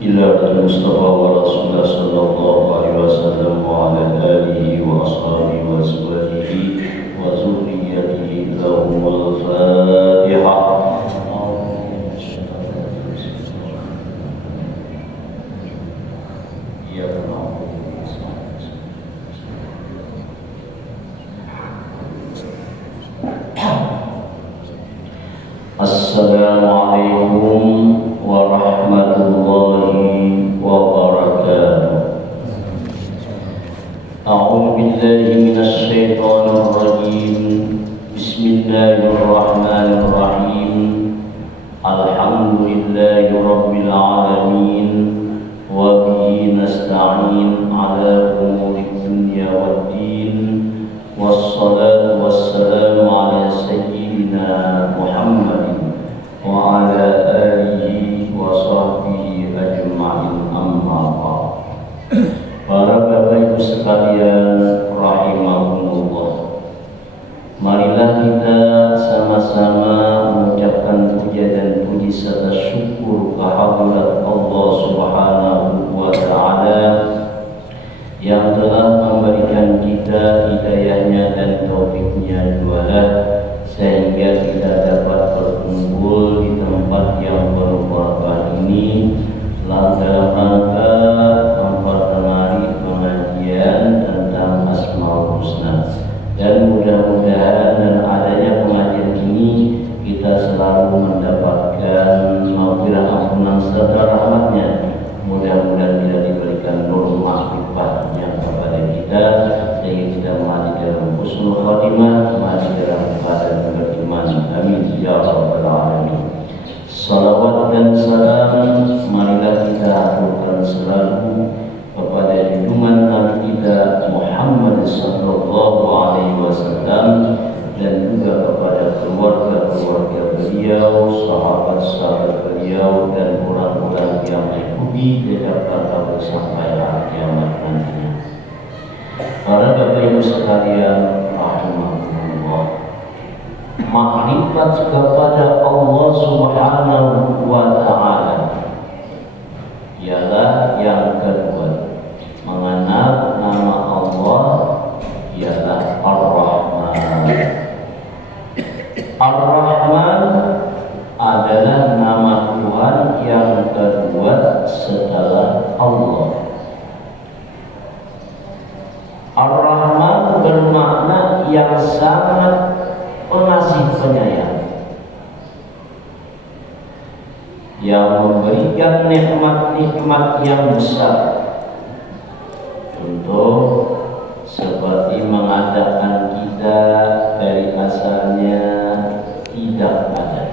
إلى المصطفى ورسوله صلى الله عليه وسلم وعلى آله وأصحابه وأزواجه وذريته لهم الفاتحة. Assalamualaikum warahmatullahi wabarakatuh. A'udzu billahi minasy syaithanir rajim. Bismillahirrahmanirrahim. Alhamdulillahi rabbil alamin wa bihi nasta'in 'ala umurid dunya waddin. Wassalatu wassalamu 'ala sayyidina Muhammad wa ala alihi wa sahbihi ajma'in, amma ba'd. Para bapak ibu sekalian rahimahumullah, marilah kita sama-sama mengucapkan puja dan puji serta syukur kehadirat Allah Subhanahu wa ta'ala yang telah memberikan kita hidayahnya dan taufiknya jualah sehingga kita dapat berkumpul di tempat yang berbahagia ini dalam rangka memperkenalkan pengajian tentang Asmaul Husna. Dan mudah-mudahan dengan adanya pengajian ini kita selalu mendapatkan maghfirah, ampunan serta rahmatnya. Mudah-mudahan kita diberikan nur makrifahnya kepada kita sehingga kita mati dalam husnul khatimah, mati dalam keadaan beriman. Amin ya rabbal alamin. Salawat dan salam marilah kita aturkan selalu kepada junjungan Nabi kita Muhammad sallallahu alaihi wasallam dan juga kepada keluarga-keluarga beliau, sahabat-sahabat beliau dan orang-orang yang mengikuti jejak beliau sampai hari kiamat nantinya. Para bapak ibu sekalian rahimahumullah, makrifat kepada Allah Subhanahu wa ta'ala ialah yang kedua. Mengenal nama Allah ialah Ar-Rahman. Ar-Rahman adalah nama Tuhan yang kedua setelah Allah. Ar-Rahman bermakna yang sangat pengasih penyayang, yang memberikan nikmat-nikmat yang besar. Contoh seperti mengadakan kita dari asalnya tidak ada.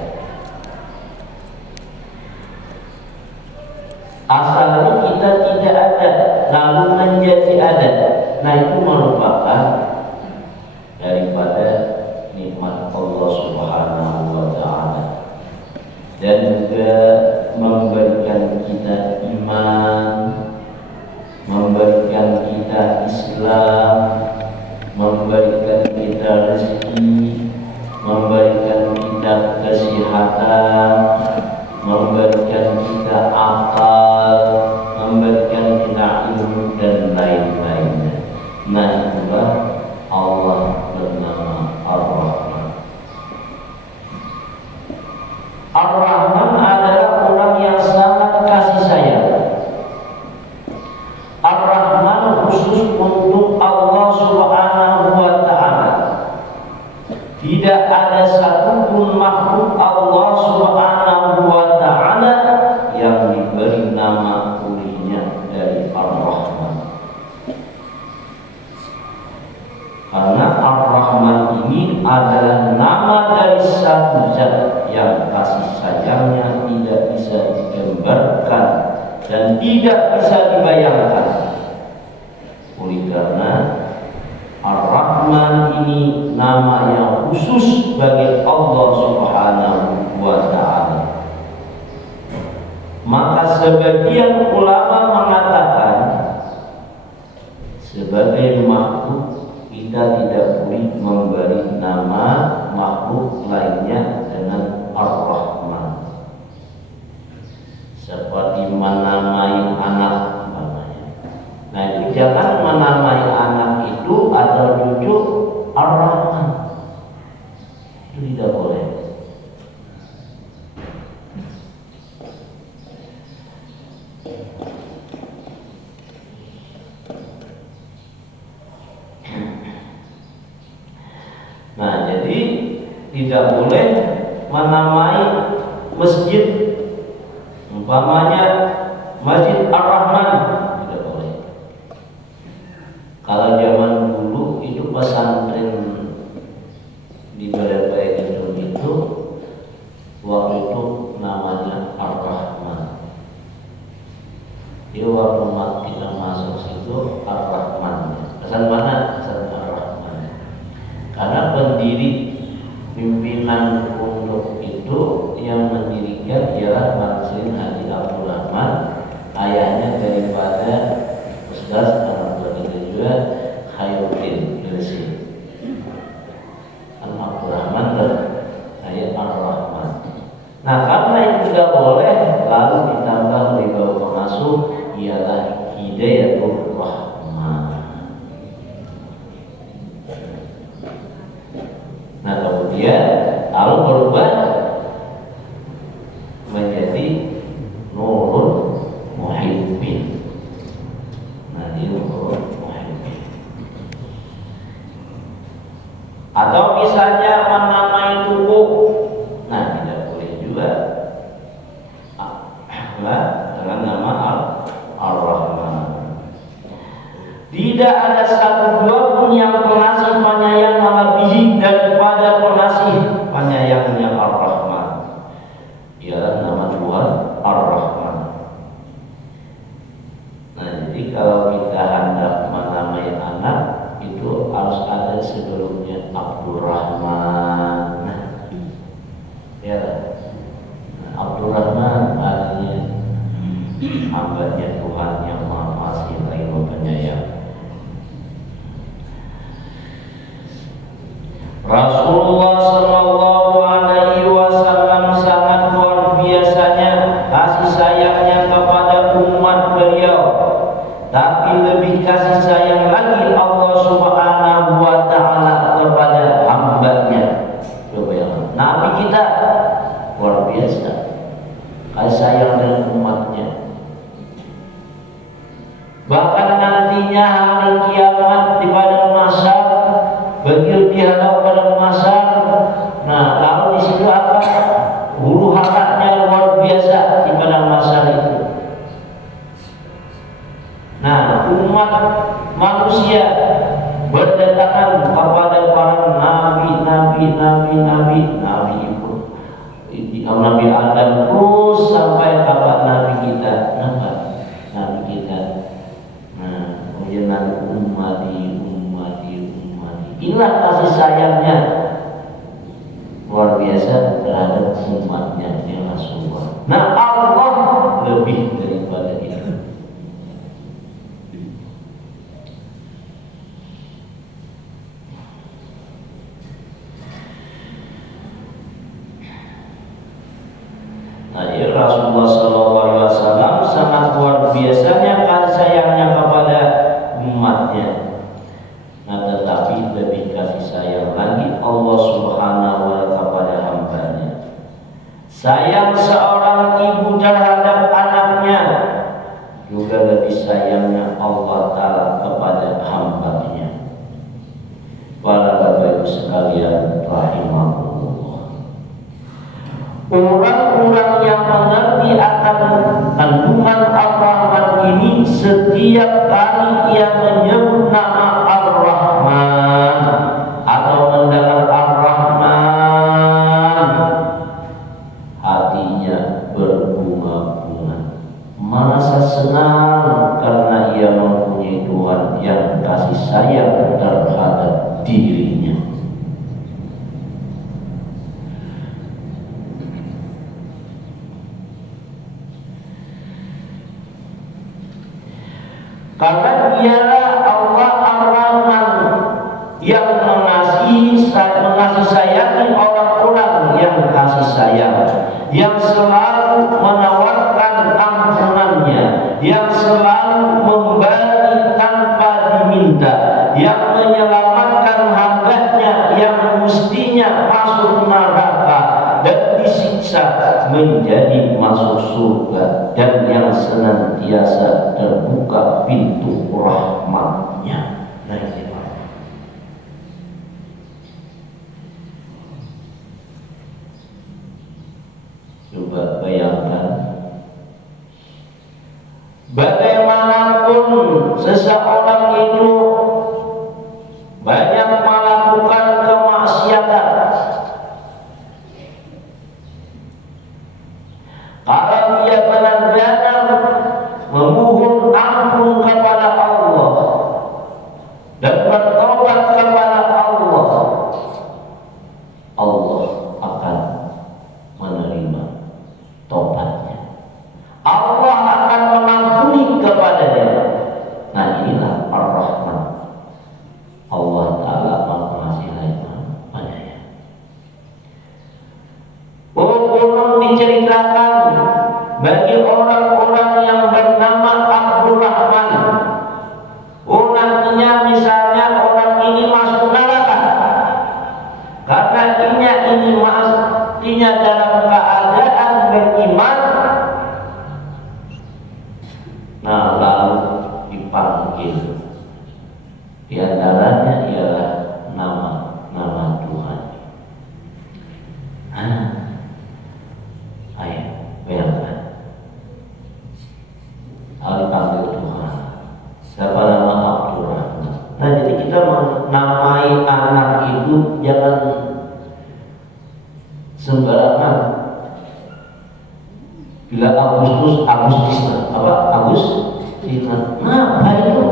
Asalnya kita tidak ada, lalu menjadi ada. Nah, itu merupakan daripada nikmat Allah Subhanahu wa ta'ala. Dan juga memberikan kita iman, memberikan kita Islam, memberikan kita rezeki, memberikan kita kesehatan, memberikan kita akal, memberikan kita ilmu dan lain-lainnya. Nah, itulah Allah bernama Ar-Rahman. Ar-Rahman adalah orang yang sangat kasih sayang. Ar-Rahman khusus untuk Allah Subhanahu wa ta'ala. Tidak ada satupun makhluk Allah Subhanahu wa ta'ala yang diberi nama olehnya dari Ar-Rahman. Karena Ar-Rahman ini adalah nama dari satu zat yang kasih sayangnya tidak bisa digambarkan dan tidak bisa dibayangkan. Oleh karena Ar-Rahman ini nama yang khusus bagi Allah Subhanahu wa ta'ala. Maka sebagian ulama mengatakan sebagai makhluk kita tidak boleh memberi nama makhluk lainnya dengan Ar-Rahman. Seperti nama jangan menamai anak itu atau cucu Ar-Rahman. Itu tidak boleh. Nah, jadi tidak boleh menamai masjid umpamanya Masjid Ar-Rahman, tidak boleh. Kalau zaman dulu itu pesantren di Balai itu waktu itu namanya Ar-Rahman. Jadi waktu kita masuk situ Ar-Rahman. Pesan mana? Pesan Ar-Rahman. Karena pendiri pimpinan untuk itu yang mendirikan ialah Mansur Haji Abdul Rahman, ayahnya daripada Ustaz anak kita juga Khairuddin Ilsi. Abdul Rahman dan ayah Ar-Rahman. Nah, karena itu tidak boleh, lalu ditambah wibawa pengasuh ialah Hidayatul Rahman. Nah, kemudian lalu berubah menjadi Nurul Muhibbin. Nah, ini Nurul Muhibbin. Atau misalnya menamai tubuh, nah tidak boleh juga dengan nama Ar-Rahman. Tidak ada satu dua pun yang pengasih penyayang melebihi daripada pengasih penyayangnya Ar-Rahman. Ialah nama Tuhan Ar-Rahman. Nah, jadi kalau kita hendak menamai anak itu harus ada sebelumnya Abdurrahman. Ya, Abdurrahman artinya hambanya Tuhan yang Maha Pengasih lagi Penyayang. Rasulullah Shallallahu Alaihi Wasallam sangat luar biasanya kasih sayangnya kepada umat beliau, tapi lebih kasih sayang lagi Allah Subhanahu Wa Taala kepada hambanya. Coba ya, Nabi kita luar biasa kasih sayang dengan umatnya. Bahkan nantinya hari kiamat di padang mahsyar, begitu dihadap padang mahsyar, nah lalu di situ apa? Huru hakatnya luar biasa di padang mahsyar itu. Nah, umat manusia berdatangan kepada para nabi itu Nabi Adam terus sampai kepada nabi kita, nabi kita. Nah, kemudian nabi ummati. Inilah kasih sayangnya luar biasa terhadap umatnya yang Rasulullah. Nah, Allah lebih daripada itu. Nah, ya Rasulullah SAW sangat luar biasanya kasih sayangnya kepada umatnya. Nah, tetapi lebih kasih sayang lagi Allah Subhanahu wa Ta'ala kepada hambanya. Sayang seorang ibu terhadap anaknya juga lebih sayangnya Allah Ta'ala kepada hambanya. Para bapak ibu sekalian rahimahullah, orang-orang yang mengerti akan kandungan Ar-Rahman ini, setiap kali ia menyebut nama Ar-Rahman atau mendengar Ar-Rahman, hatinya berbunga-bunga, merasa senang karena ia mempunyai Tuhan yang kasih sayang terhadap dirinya. Karena dialah Allah Ar-Rahman yang mengasihi sayangi orang-orang yang kasih sayang, yang selalu menawarkan ampunannya, yang selalu memberikan menjadi masuk surga dan yang senantiasa terbuka pintu rahmatnya. Coba bayangkan, bagaimanapun seseorang itu banyak melakukan kemaksiatan, kalau dia benar-benar memohon ampun kepada Allah dan bertobat kepada Allah, Allah akan menerima tobatnya. Allah akan mengampuni kepadanya. Nah, inilah Ar-Rahman. Allah Ta'ala Maha Pengasih lagi Maha Penyayang. Konon diceritakan bagi orang-orang yang bernama Abdul Rahman, nantinya misalnya orang ini masuk neraka karena ini matinya dalam keadaan beriman. Nah, lalu dipanggil, di antaranya ialah nama Tuhan. Ayo bayangkan, kalau dipanggil Tuhan, siapa nama Abdul Rahman. Nah, jadi kita menamai anak itu jangan sembarangan. Bila Agustus apa? Apa itu?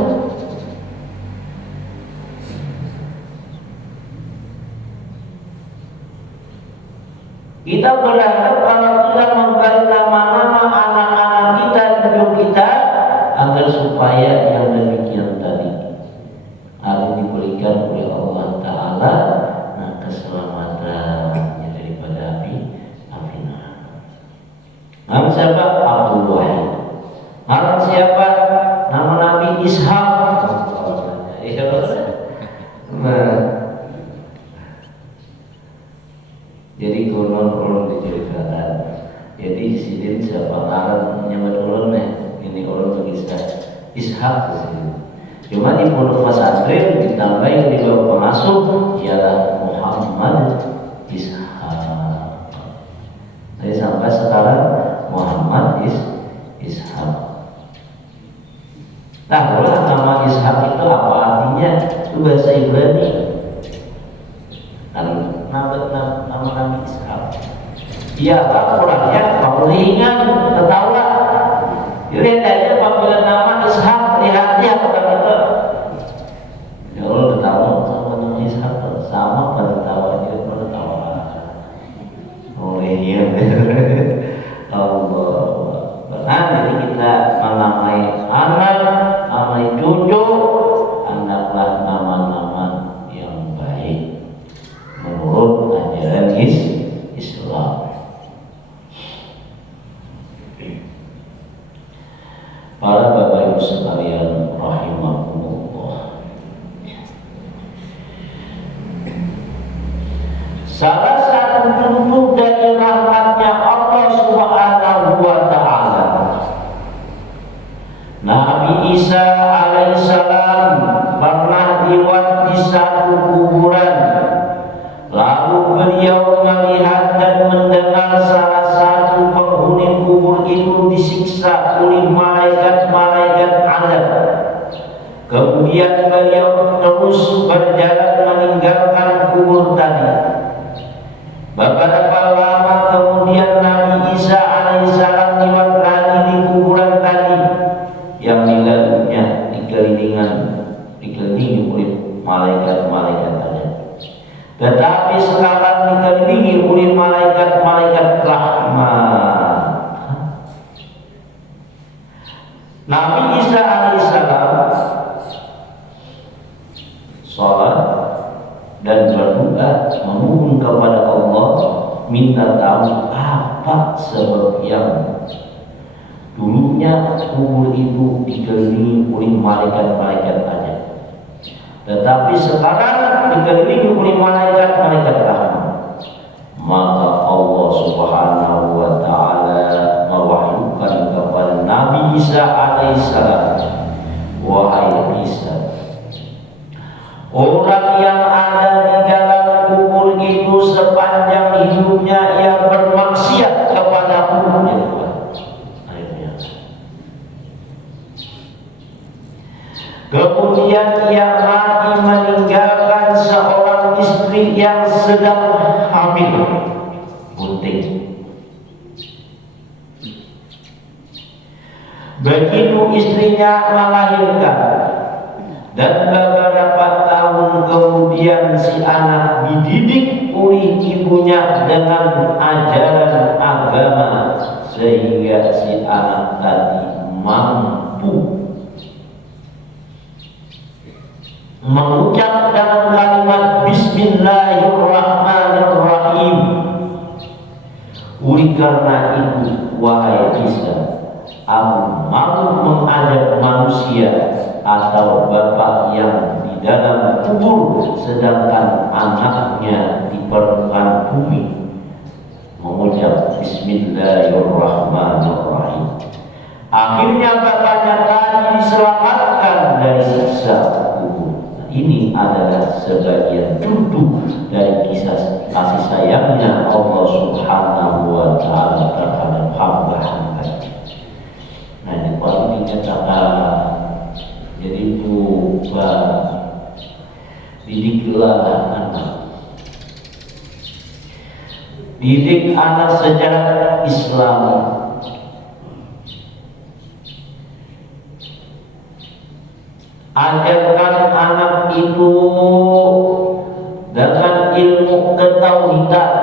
Kita berharap kalau kita memberi nama-nama anak-anak kita, cucu kita, agar supaya yang demikian tadi akan diberikan oleh Allah Ta'ala keselamatannya daripada api neraka. Nama siapa? Abdul Wahid. Nama siapa? Nama Nabi Ishaq. Jadi konon diceritakan. Jadi sidin siapa ngaran nyawa ulunnya. Ini ulun begitu Ishaq di sini. Cuma di pondok pesantren ditambahin di bawah pengasuh ialah Muhammad Ishaq. Jadi sampai sekarang Muhammad Ishaq. Nah, nama Ishaq itu apa artinya? Itu bahasa Ibrani. Nama Nabi Ishaq. Iya, orangnya pemulingan, ketawa. Lihat aja apabila nama Ishaq, lihatnya orang itu. Ya Allah, ketawa sama nama Ishaq sama pada tawa aja, pada tawa. Olehnya, Allah. Nah, jadi kita menamai anak, namai cucu, anaklah nama-nama yang baik menurut ajaran Islam. Para Bapak Ibu sekalian rahimahumullah, salah satu bentuk dari rahmatnya Allah Subhanahu wa Ta'ala, Nabi Isa alaihissalam pernah lewat di satu kuburan. Lalu beliau melihat dan mendengar salah satu penghuni kubur itu disiksa oleh malaikat-malaikat azab. Kemudian beliau terus berjalan meninggalkan kubur tadi. Beberapa lama kemudian Nabi Isa alaihissalam lewat lagi di kuburan tadi yang dilaluinya dikelilingi oleh malaikat-malaikat azab. Tetapi sekarang dikelilingi oleh malaikat-malaikat rahmat. Nabi Isa alaihissalam sholat dan berdoa memohon kepada Allah, minta tahu apa sebab yang dulunya kubur itu dikelilingi oleh malaikat-malaikat azab, tetapi sekarang dikelilingi oleh malaikat-malaikat rahmat. maka Allah Subhanahu wa taala mewahyukan kepada Nabi Isa alaihissalam, wahai Isa, orang yang ada di dalam kubur itu sepanjang hidupnya ia bermaksiat kepada Tuhan. Kemudian ia mati meninggalkan seorang istri yang sedang hamil, bunting. Begitu istrinya melahirkan, dan beberapa tahun kemudian si anak dididik oleh ibunya dengan ajaran agama, sehingga si anak tadi mampu mengucap dalam kalimat Bismillahirrahmanirrahim. Oleh karena itu, wahai Isa, aku mau mengajak manusia atau bapak yang di dalam kubur sedangkan anaknya di permukaan bumi mengucap Bismillahirrahmanirrahim. Akhirnya bapaknya tadi diselamatkan dari siksa kubur. Ini adalah sebagian contoh dari kisah kasih sayangnya Allah Subhanahu wa taala terhadap hamba-hambanya. Nah, ini paling dikatakan, jadi coba didiklah anak, didik anak secara Islami. Ajarkan anak itu dengan ilmu ketauhidan.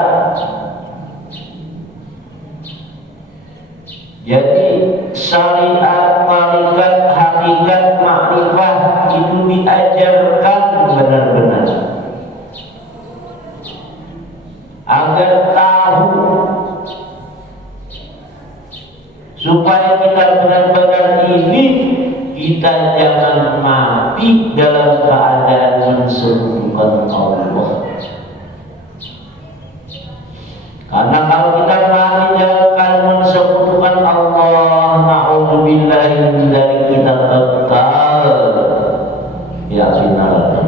Jadi syariat, marikat, hakikat, makrifah itu diajarkan benar-benar agar tahu, supaya kita benar-benar ini kita jangan mati dalam keadaan mensekutukan Allah. Karena kalau kita mati dalam keadaan mensekutukan Allah, na'udzubillah, dari kita kekal ya neraka.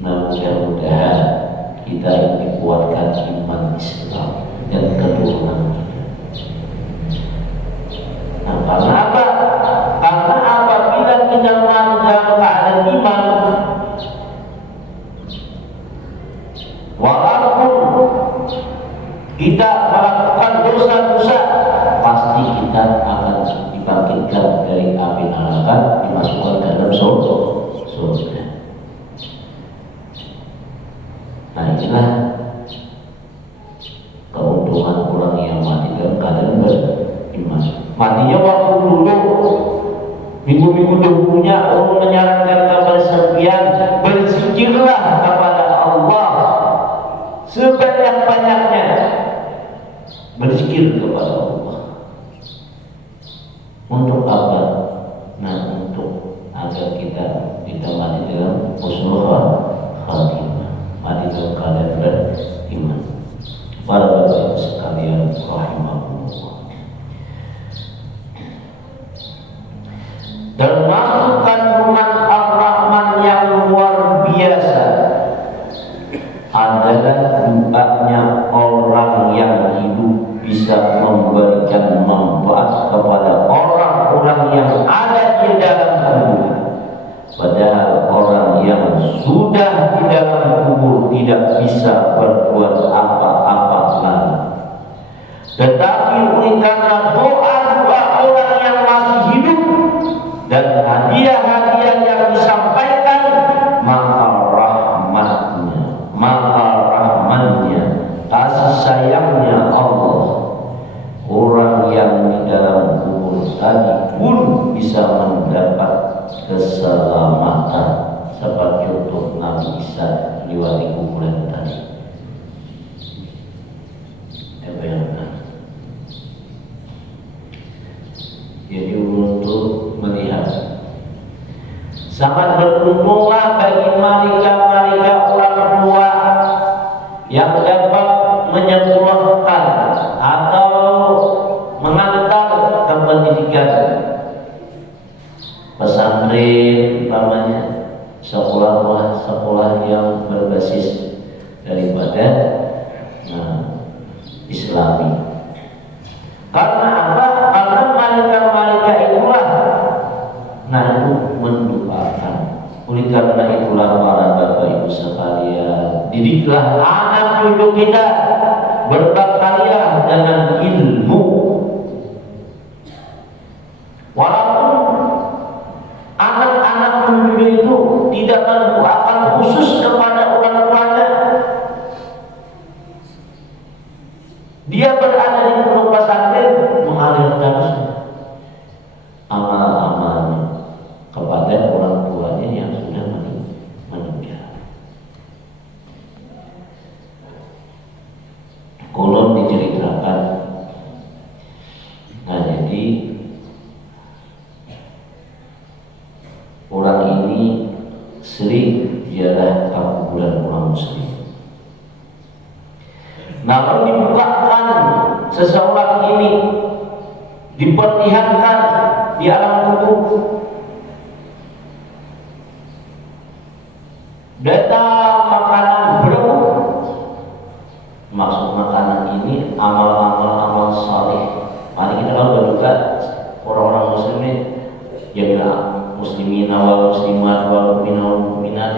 Nah, mudah-mudahan kita dikuatkan iman Islam dan keturunan. Nah, karena apa? Karena apabila kita mati dalam keadaan iman, walaupun kita melakukan dosa-dosa, pasti kita akan dibangkitkan dari api neraka, dimasukkan ke dalam surga. Nah, inilah keuntungan orang yang mati dalam keadaan beriman. Matinya waktu dulu, minggu-minggu dahulunya Allah menyarankan kepada sekalian, berzikirlah kepada Allah sebanyak-banyaknya. Berzikir kepada Allah. Untuk apa? Nah, untuk agar kita mati dalam husnul khatimah, mati dalam keadaan beriman. Para bapak sekalian rahimahullah, termasuk kandungan Ar-Rahman yang luar biasa adalah doanya orang yang hidup bisa memberikan manfaat kepada orang-orang yang ada di dalam kubur. Padahal orang yang sudah di dalam kubur tidak bisa berbuat apa-apa lagi. Tetapi oleh karena doa-doa orang yang masih hidup dan hadiah-hadiah yang disampaikan, maka rahmatnya, kasih sayangnya Allah, orang yang di dalam kubur tadi pun bisa mendapat keselamatan, seperti contoh Nabi Isa lewati kuburan tadi. Jadi untuk melihat, sangat beruntunglah bagi mereka yang dapat menyembuhkan atau mengantar ke pendidikan pesantren, namanya sekolah yang berbasis daripada Islami. Karena apa? Karena malaikat-malaikat itulah itu mendoakan. Oleh karena itulah para bapak ibu sekalian, didiklah anak cucu kita berbakaliah dengan ilmu. Walaupun anak-anak cucu itu tidak mendoakan khusus kepada orang tuanya, dia berada di pondok pesantren mengalirkan amal-amalnya kepada orang tuanya yang sudah meninggal. Kolom diceritakan. Nah, jadi orang ini sering ziarah ke kuburan orang muslim. Nah, kalau dibukakan seseorang ini, diperlihatkan di alam kubur, datang makanan berebut. Maksud makanan ini amal saleh. Mari kita kalau berduka orang-orang muslim ini, ya bilang muslimin wal muslimat wal mu'minat.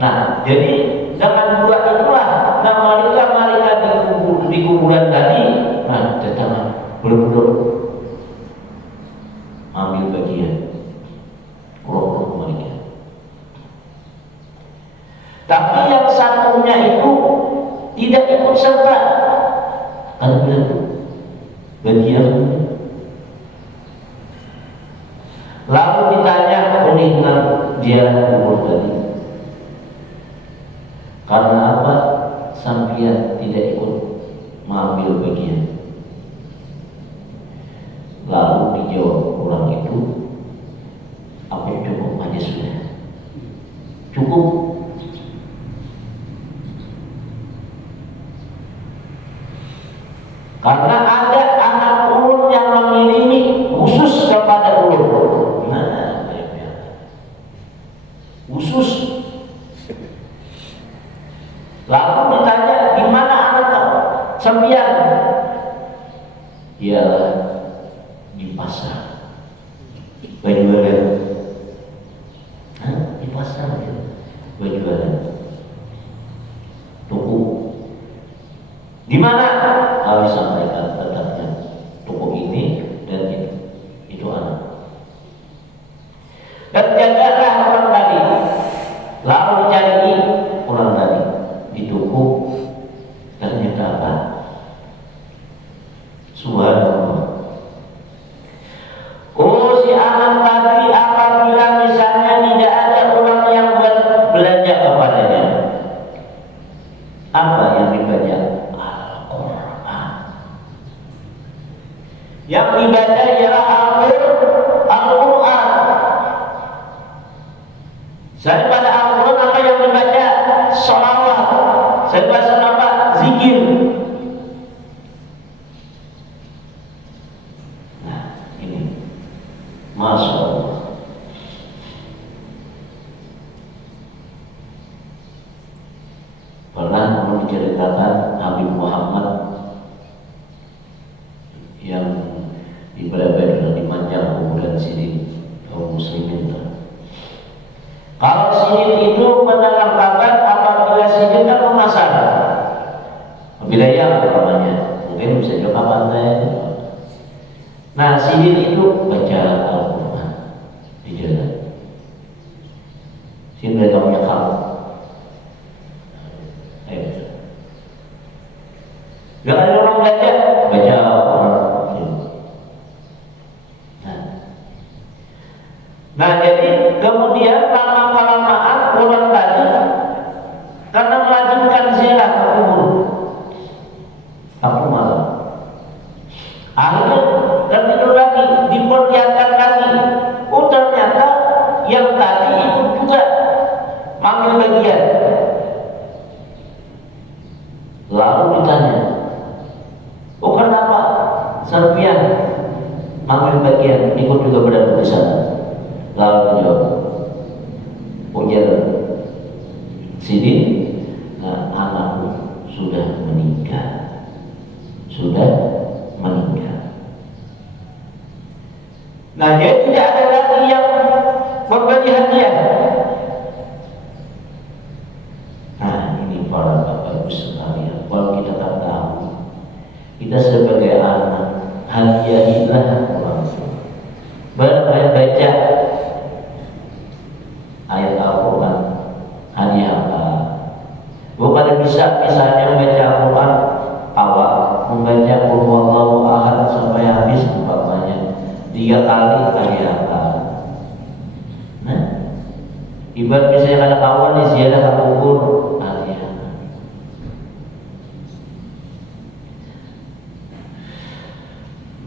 Nah, jadi dengan dua itulah malaikat di kuburan tadi, datang berebut ambil bagian roh malaikat. Tapi yang satunya itu tidak ikut serta, karena bilang bagian. Lalu ditanya oleh dia kubur tadi, karena apa sampean tidak ikut mengambil bagian? Lalu dijawab orang itu, aku cukup aja sudah, cukup. Karena ada anak ulun yang mengirimi khusus kepada ulun. Khusus. Lalu ditanya, di mana anak sampean? Ya, di pasar. Berjualan. Di pasar ya. Berjualan. Toko. Di mana? Harus sampaikan tentangnya. Toko ini dan itu. Itu anak. Dan jagalah orang tadi. Lalu cari orang tadi di toko. Ternyata apa? Subhanallah. Oh, si anak tadi apabila misalnya tidak ada orang yang berbelanja kepadanya, apa yang dibaca? Al-Quran. Yang dibaca ialah Al-Quran. Saya pada Al-Quran apa yang dibaca? Sholawat. Saya baca apa? Zikir. Masya Allah. Pernah menceritakan Nabi Muhammad yang ibadah dimanjang kuburan Sidin kaum muslimin. Kalau Sidin itu mendengar kabar apabila Sidin kan memasar wilayah namanya, mungkin bisa juga pantai. Nah, Sidin itu baca Al-Quran di jalan. Sidin dari kamu yang kamu. Gak ada orang belajar, baca Al-Quran. Nah, jadi kemudian lama-kelamaan orang tadi karena melazimkan ziarah ke kubur, aku malam. Akhirnya dan itu lagi diperlihatkan lagi. Oh, ternyata yang tadi itu juga mengambil bagian. serpian ambil bagian, ikut juga berada di sana. Lalu menjawab, ujar sini, nah, anakmu sudah meninggal, sudah meninggal. Nah, jadi tidak ada lagi yang memberi hadiah. Nah, ini para bapak ibu sekalian, kalau kita tak tahu, kita sebagai anak hadiahilah orang tua. Baca ayat Al-Quran, hadiah apa? Bukan bisa misalnya membaca Al-Quran awal, membaca Qul Huwallahu Ahad sampai habis umpamanya 3 kali hadiah apa? Nah, ibarat misalnya ada kawan di ziarah kubur, hadiah.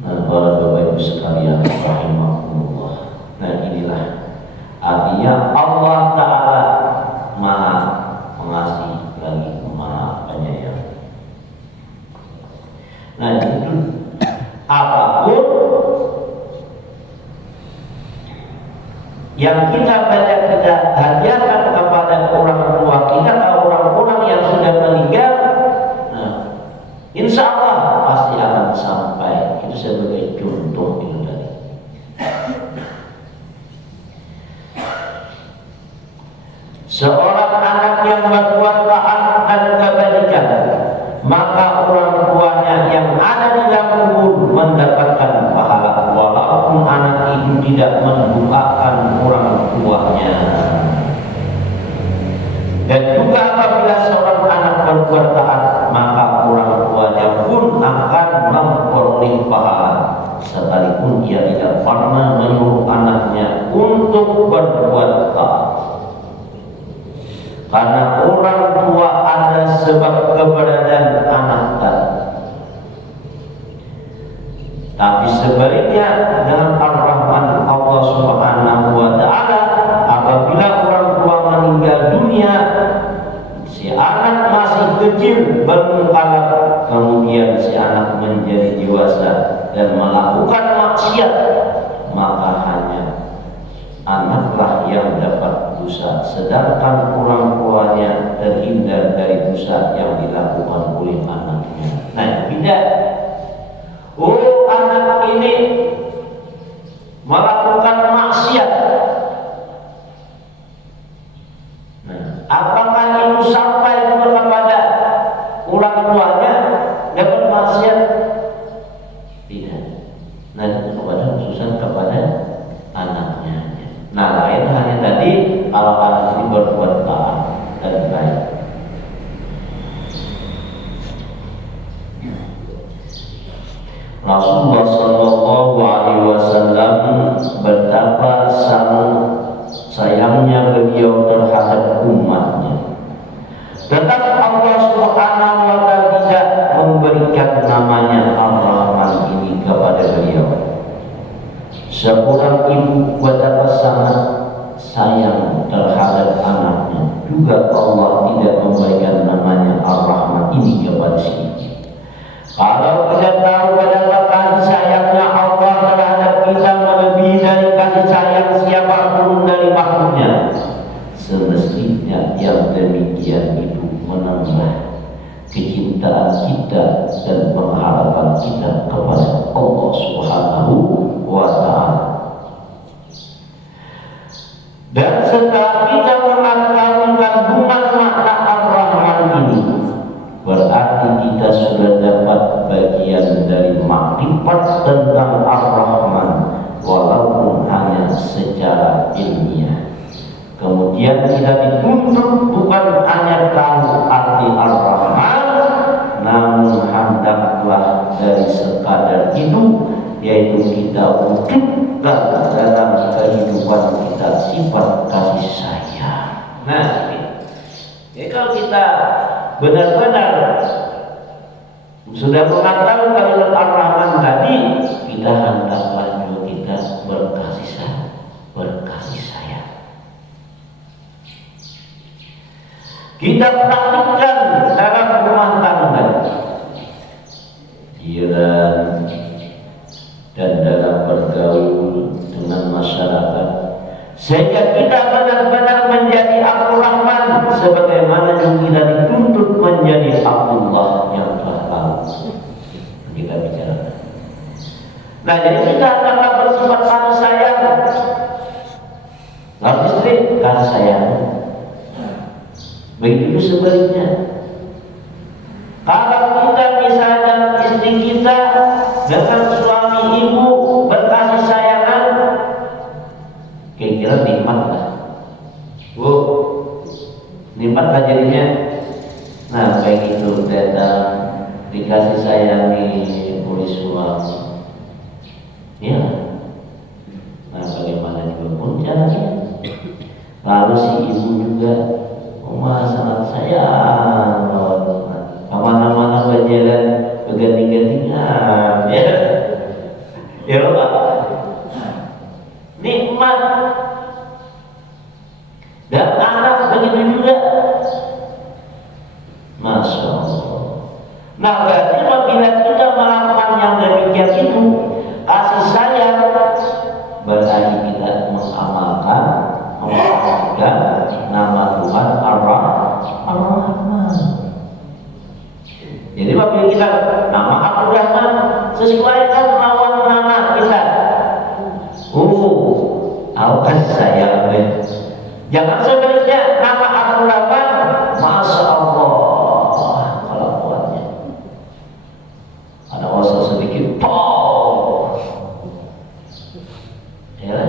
Nah, para bapak ibu sekalian rahimahumullah. Nah, inilah artinya Allah Ta'ala Maha Pengasih lagi Maha Penyayang. Nah, itu apapun yang kita hadiahkan kepada orang tua kita atau orang-orang yang sudah meninggal, nah, insya Allah pasti akan sampai. Itu sebagai contoh itu tadi. Seorang anak yang berbuat taat dan kebaikan, maka orang tuanya yang ada di dalam kubur mendapatkan pahala, walaupun anak itu tidak mendoakan orang tuanya. Dan juga apabila seorang anak berbuat taat, maka orang tuanya pun akan memperoleh pahala, sekalipun ia tidak pernah menyuruh anaknya untuk berbuat taat. Karena orang tua ada sebab keberadaan anak tadi. Tapi sebaliknya dengan Ar-Rahman Allah Subhanahu wa Ta'ala, apabila orang tua meninggal dunia, si anak masih kecil belum mukallaf, kemudian si anak menjadi dewasa dan melakukan maksiat, maka hanya anaklah yang dapat dosa, sedangkan orang tuanya terhindar dari dosa yang dilakukan oleh anaknya. Nah, tidak. Oh, anak ini melakukan maksiat. Nah, apakah itu sampai kepada orang tuanya dapat maksiat? Tidak. Nah, itu kepada khususan kepada anaknya. Nah, lain hanya tadi kalau anak ini berbuat taat dan baik. Rasulullah Shallallahu Alaihi Wasallam betapa sayangnya beliau terhadap umatnya. Tetap Allah Subhanahu Wa Taala tidak memberikan namanya Ar-Rahman ini kepada beliau. Seorang ibu betapa sangat sayang terhadap anaknya, juga Allah tidak memberikan namanya Ar-Rahman ini kepada si. Kalau kita tahu betapa kasih sayangnya Allah terhadap kita melebihi dari kasih sayang siapapun dari makhluknya, semestinya yang demikian itu menambah kecintaan kita dan pengharapan kita kepada Allah Subhanahu wa Ta'ala. Dan setelah kita mengetahui kandungan makna Ar-Rahman ini, berarti kita sudah dapat bagian dari makrifat tentang Ar-Rahman, walaupun hanya secara ilmiah. Kemudian kita dituntut bukan hanya tahu arti Ar-Rahman, namun hendaklah dari sekadar itu, yaitu kita wujudkan dalam kehidupan kita sifat kasih sayang. Nah, jadi kalau kita benar-benar sudah mengetahui kalimat Ar-Rahman tadi, kita hendaklah juga kita berkasih sayang. Kita praktikkan dalam rumah tangga. Jiran, dan dalam bergaul dengan masyarakat, sehingga kita benar-benar menjadi Abdul Rahman sebagaimana yang kita dituntut menjadi Abdullah yang telah lalu kita bicarakan. Nah, jadi kita adalah bersifat kasih sayang. Lalu istri kasih sayang. Begitu sebaliknya. Kalau kita misalnya istri kita dengan suami ibu berkasih sayangan, kira-kira nikmat lah. Bu, nikmat lah jadinya. Nah, begitu datang dikasih sayangi oleh suami, ya. Nah, bagaimana juga pun caranya. Lalu si ibu juga, Oma sangat sayang, kemana-mana berjalan berganti-gantian, ya, ya Pak. Nikmat. Dan anak begitu juga. Masya Allah. Nah, berarti apabila kita melakukan yang demikian itu, kasih sayang, berarti kita mengamalkan, memperhatikan nama Tuhan Ar-Rahman. Jadi apabila kita nama Abdul Rahman, sesuaikan lawan nama kita. Aku kasih sayang. Jangan sebaliknya nama Abdul Rahman, Masya Allah, kalau kuatnya ada wasal sedikit, pow, ya,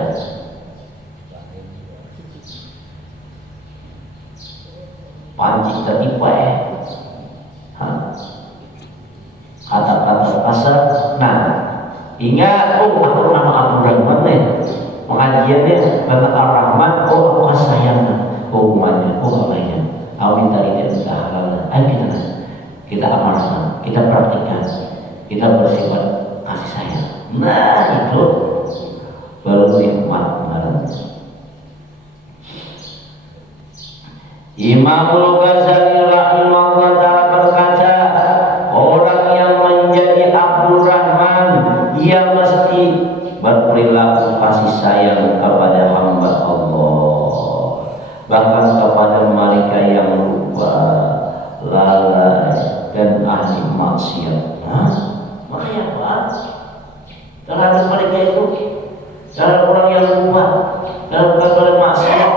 panci tertipu, kata-kata kasar. Nah, ingat, aku nama Abdul Rahman nih. Pengajiannya tentang Ar-Rahman, aku sayang, umatnya, lainnya. Aku minta kita halal. Ayo kita amalkan, kita praktikkan, kita bersifat kasih sayang. Nah, itu baru nikmat benar. Imamul Ghazali rahimahullah ta'ala berkata, orang yang menjadi Abdul Rahman, ia mesti berperilaku kasih sayang kepada hamba Allah, bahkan kepada mereka yang lupa, lalai, dan ahli maksiat. Makanya Pak, terhadap mereka itu, terhadap orang yang lupa, terhadap kepada maksiat.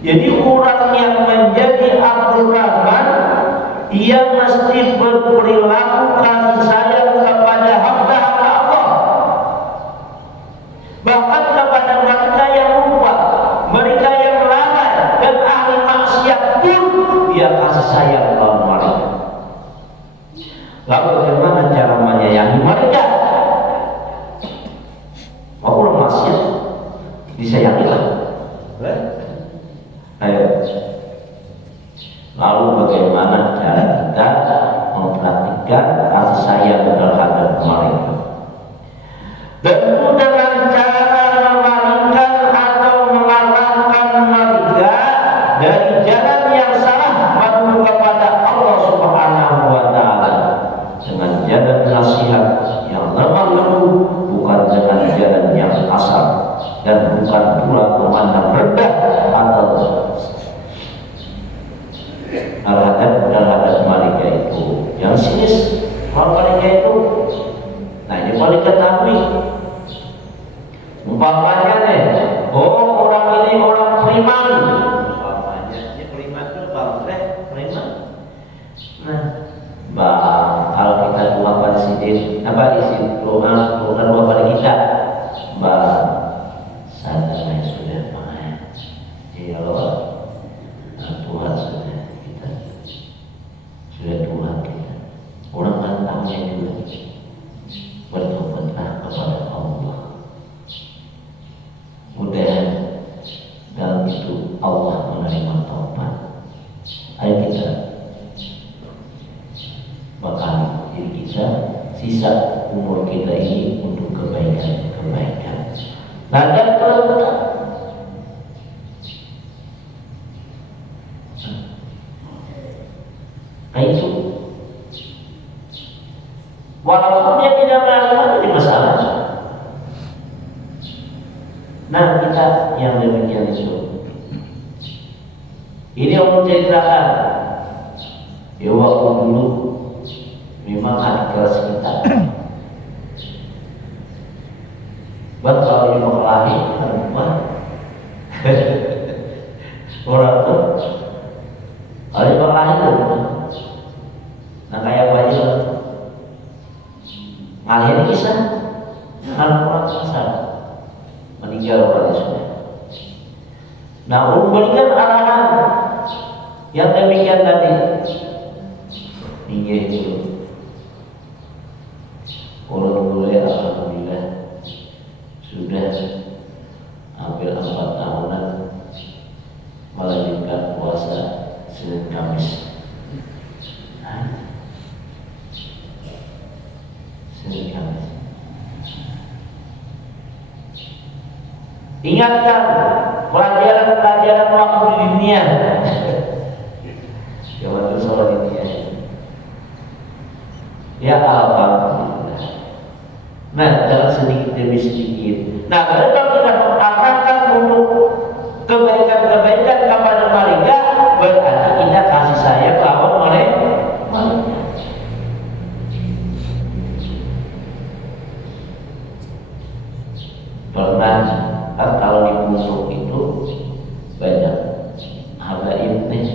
Jadi orang yang menjadi Abdul Rahman, ia mesti berperilaku kasih sayang kepada hamba-hamba Allah, bahkan kepada mereka yang lupa, mereka yang lalai dan ahli maksiat pun dia kasih sayang kepada mereka. Lalu bagaimana cara menyayangi mereka? Mau orang maksiat disayangilah. Ayo. Lalu bagaimana cara kita memperhatikan kasih sayang terhadap mereka? Tentu dengan cara memalingkan atau mengarahkan mereka dari jalan yang salah menuju kepada Allah Subhanahu wa Ta'ala, dengan jalan nasihat yang lemah lembut, bukan dengan jalan yang kasar, dan bukan pula memandang rendah atau terhadap mereka itu yang sinis. Kalau mereka itu, nah ini paling ketahui. Umpamanya nih, orang ini orang beriman. Umpamanya, ini beriman itu beriman. Nah, kalau kita doakan isi doa pada kita, saya sudah pakai. Ya Allah, Tuhan sudah Tuhan kita. Orang tantangnya juga bertobatlah kepada Allah. Mudah dalam itu Allah menerima taubat. Ayo kita bekali diri kita sisa umur kita ini untuk kebaikan. Dan perbuatan. Kayak itu. Walaupun dia tidak melakukan, jadi masalah. Nah kita yang demikian itu. Ini Allah ceritakan. Ya waktu dulu memang adik kelas kita. Buat kalau ini mau lahir, orang tuh kalau mau lahir, nah kayak baju lahir kisah, anak orang besar meninggal pada sudah. Nah, memberikan arahan yang demikian tadi, hingga itu, orang boleh alhamdulillah sudah hampir 4 tahunan melanjutkan puasa Senin Kamis. Senin Kamis. Ingatkan pelajaran-pelajaran waktu di dunia. Ya waktu sholat di dunia. Ya alhamdulillah. Nah, jangan sedikit demi sedikit. Nah, kalau kita mengamalkan untuk kebaikan-kebaikan kepada mereka, berarti kita kasih sayang lawan mereka. Pernah kan kalau di Punggung itu banyak habaib nih.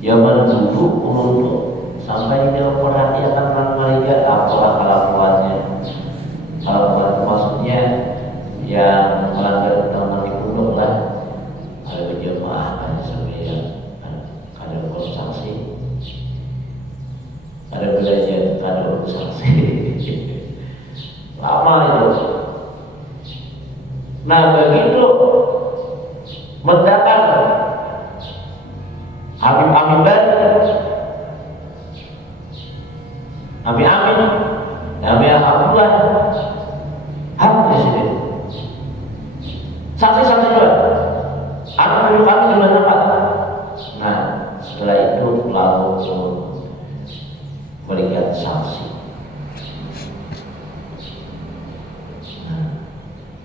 Zaman dulu untuk sampai dia perhatikan mereka apalah kelakuannya. Kelakuan maksudnya yang melanggar utama di Punggung lah. Ada berjamaah kan sampai yang ada bersaksi, ada belajar, ada bersaksi. Lama itu. Nah begitu mendapat Habib Amiban, Habib Amin, Habib Abdullah, Habib di sini. Saksi-saksi juga. Anak dulu kami sudah dapat. Nah setelah itu lalu berikan saksi.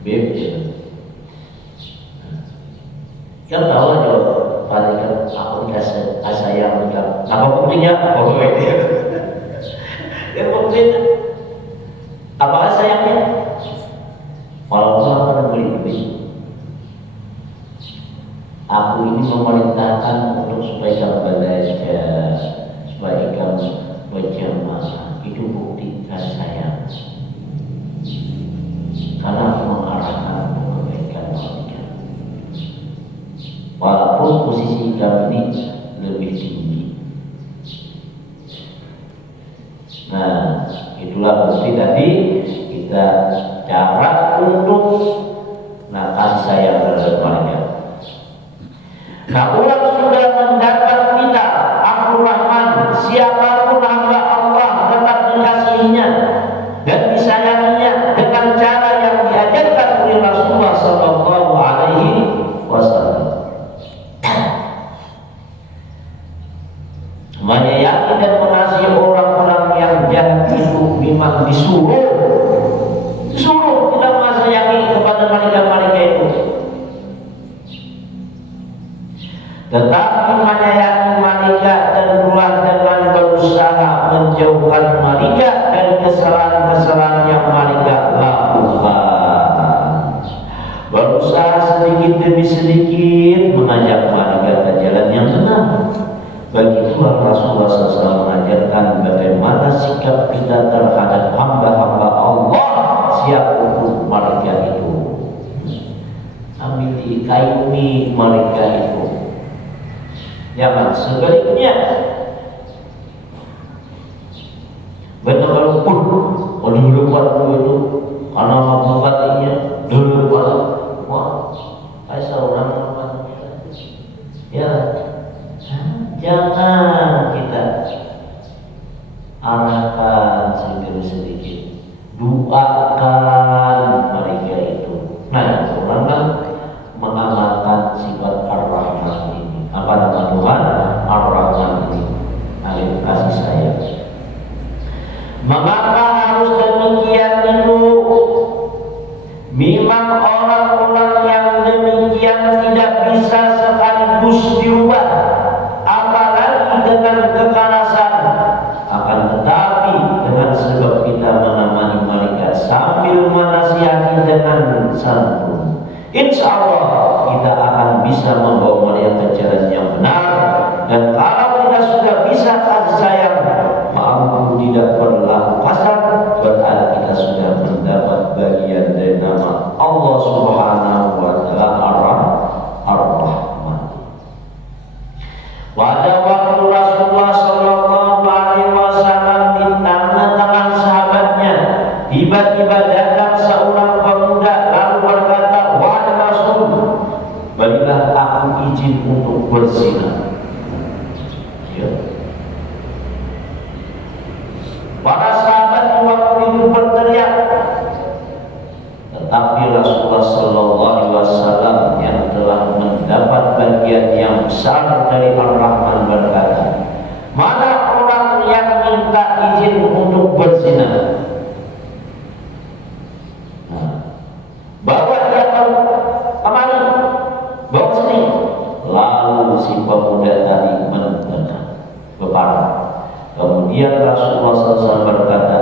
BB kan tahu lah jawab balikan aku dikasih saya menjawab apa buktinya? Oh ini ya buktinya apakah sayangnya? Walaupun aku akan beli duit, aku ini memerintahkan untuk supaya kamu belajar, supaya kamu berjamaah, itu bukti kasih sayang. Karena aku mengarahkan kebaikan manusia. Walaupun posisi kami ini lebih tinggi. Nah, itulah bukti tadi kita cara untuk kasih sayang terhadap mereka. Nah, orang sudah mendapat kita Ar-Rahman, siapapun hamba Allah tetap dikasihinya dan disayanginya dengan cara yang diajarkan oleh Rasulullah Sallallahu Alaihi Wasallam. Menyayangi dan mengasihi orang-orang yang jahat itu memang disuruh kita menyayangi kepada mereka itu. Tetapi menyayangi mereka dan pula dengan berusaha menjauhkan mereka dari kesalahan-kesalahan yang mereka lakukan. Berusaha sedikit demi sedikit mengajak mereka ke jalan yang benar. Begitulah Rasulullah SAW mengajarkan bagaimana sikap kita terhadap hamba-hamba Allah siapapun mereka itu. Ambil dikaini mereka itu. Jangan sebaliknya. Benar kalau dulu itu karena mengobatinya dulu wah saya seorang ya jangan kita arahkan sedikit doakan mereka itu. Nah orang mengamalkan sifat Ar-Rahman ini. Apa nama Tuhan? Ar-Rahman ini alih kasih sayang. Mengapa harus demikian itu? Memang orang-orang yang demikian tidak bisa sekaligus dirubah, apalagi dengan kekerasan. Akan tetapi dengan sebab kita menemani mereka sambil menasihati dengan santun, insya Allah kita akan bisa membawa mereka ke jalan yang benar. Dan kalau kita sudah bisa kasih sayang, mampu tidak berlaku kasar, berarti kita sudah mendapat bagian dari nama Allah Subhanahu wa Ta'ala Ar-Rahman. Pada waktu Rasulullah Sallallahu Alaihi Wasallam di tengah-tengah sahabatnya, tiba-tiba datang seorang pemuda lalu berkata, "Wahai Rasul, berilah aku izin untuk berzina." Ya. Para sahabat waktu itu berteriak, tetapi Rasulullah Sallallahu Alaihi Wasallam yang telah mendapat bagian yang besar dari Ar-Rahman berkata, "Mana orang yang minta izin untuk berzina? Bawa dia kemari, bawa sini." Lalu si pemuda tadi berparah. Kemudian Rasulullah SAW berkata,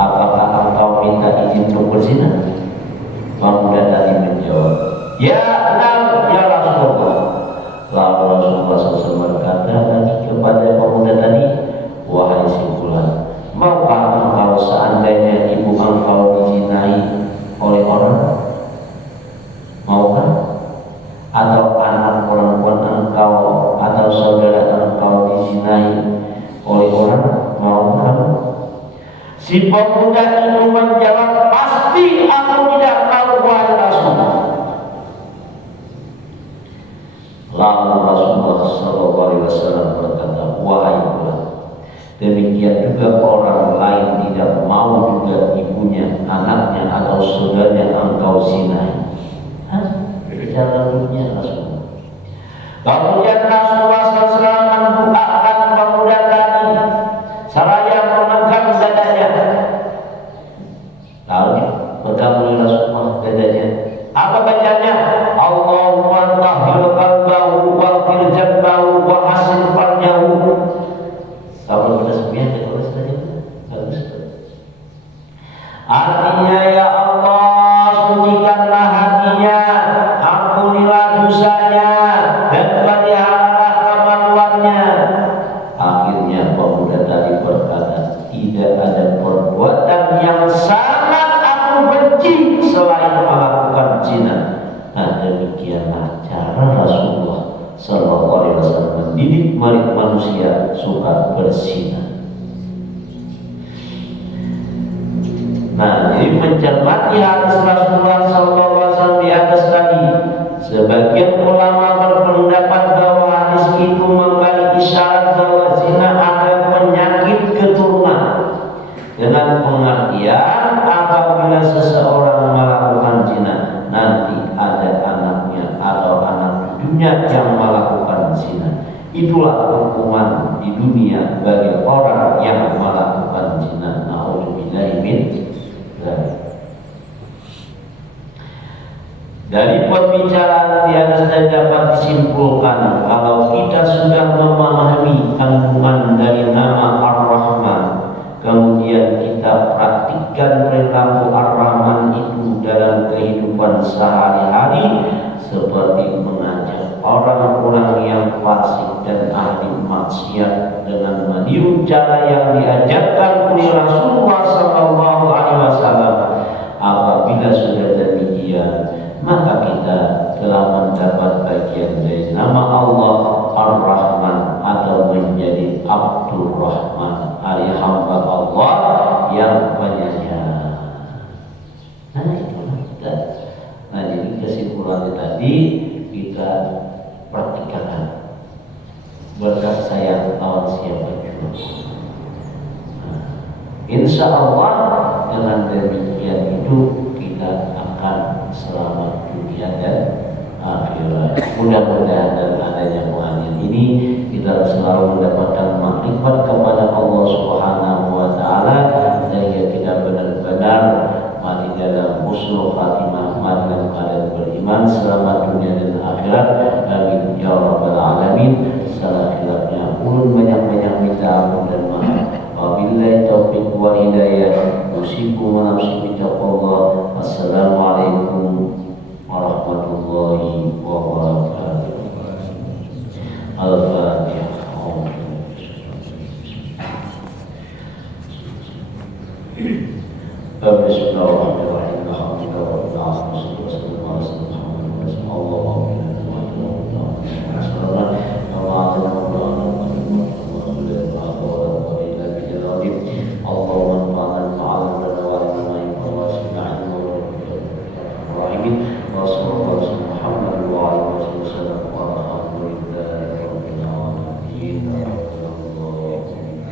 "Apakah engkau minta izin untuk berzina?" Pemuda tadi menjawab, "Ya, benar ya Rasulullah." Lalu Rasulullah SAW berkata lagi kepada pemuda tadi, "Wahai si fulan, maukah engkau seandainya ibu engkau dizinai oleh orang? Maukah? Atau anak perempuan engkau atau saudara engkau dizinai oleh orang? Maukah?" Si pemuda itu menjawab, "Pasti aku tidak mau, wahai Rasul." Lalu Rasulullah SAW berkata, "Wahai fulan, demikian juga orang lain tidak mau juga ibunya, anaknya atau saudaranya engkau zinai." Bicara dunia Rasulullah. Kemudian Rasulullah SAW membukakan pemuda tadi seraya memegang dadanya. Lalu pegang oleh Rasulullah dadanya. Apa bacanya? Allahumma tahhir qalbahu wa jambahu wa hasin farjahu. Kalau kita sepian kita tulis tadi bagus. Artinya, ya Allah, sucikanlah hatinya, ampunilah dosanya, dan peliharalah kemaluannya. Akhirnya pemuda tadi berkata, "Tidak ada perbuatan yang sangat aku benci selain melakukan zina." Nah, demikianlah cara Rasulullah Sallallahu Alaihi Wasallam mendidik manusia supaya berzina. Nah, jadi mencermati hadis Rasulullah SAW di atas tadi, sebagian ulama berpendapat bahwa hadis itu memberi isyarat bahwa zina adalah penyakit keturunan, dengan pengertian apabila seseorang melakukan zina, nanti ada anaknya atau anak cucunya yang melakukan zina. Itulah hukuman di dunia bagi orang yang melakukan zina. Na'udzubillahi min dzalik. Dari pembicaraan di atas dapat disimpulkan kalau kita sudah memahami kandungan dari nama Ar-Rahman, kemudian kita praktikkan perilaku Ar-Rahman itu dalam kehidupan sehari-hari, seperti mengajak orang-orang yang fasik dan ahli maksiat dengan meniru cara yang diajarkan oleh Rasulullah Sallallahu Alaihi Wasallam. Apabila sudah demikian, maka kita telah mendapat bagian dari nama Allah Ar-Rahman atau menjadi Abdur Rahman, hari hamba Allah yang penyayang. Nah, itulah kita. Nah, jadi kesimpulannya tadi kita praktikkan berkat sayang lawan siapa juga. Insya Allah dengan demikian itu kita akan selamat dunia dan akhirat. Mudah-mudahan dengan adanya mu'anin ini kita selalu mendapatkan makrifat kepada Allah Subhanahu wa Ta'ala, sehingga kita benar-benar mati dalam husnul khatimah usikum wa nafsi bittaqwallah. Assalamualaikum warahmatullahi wabarakatuh. Al-Fatihah. Bismillahirrahmanirrahim. Alhamdulillah rabbil alamin. Wassalatu wassalamu ala rasulillah.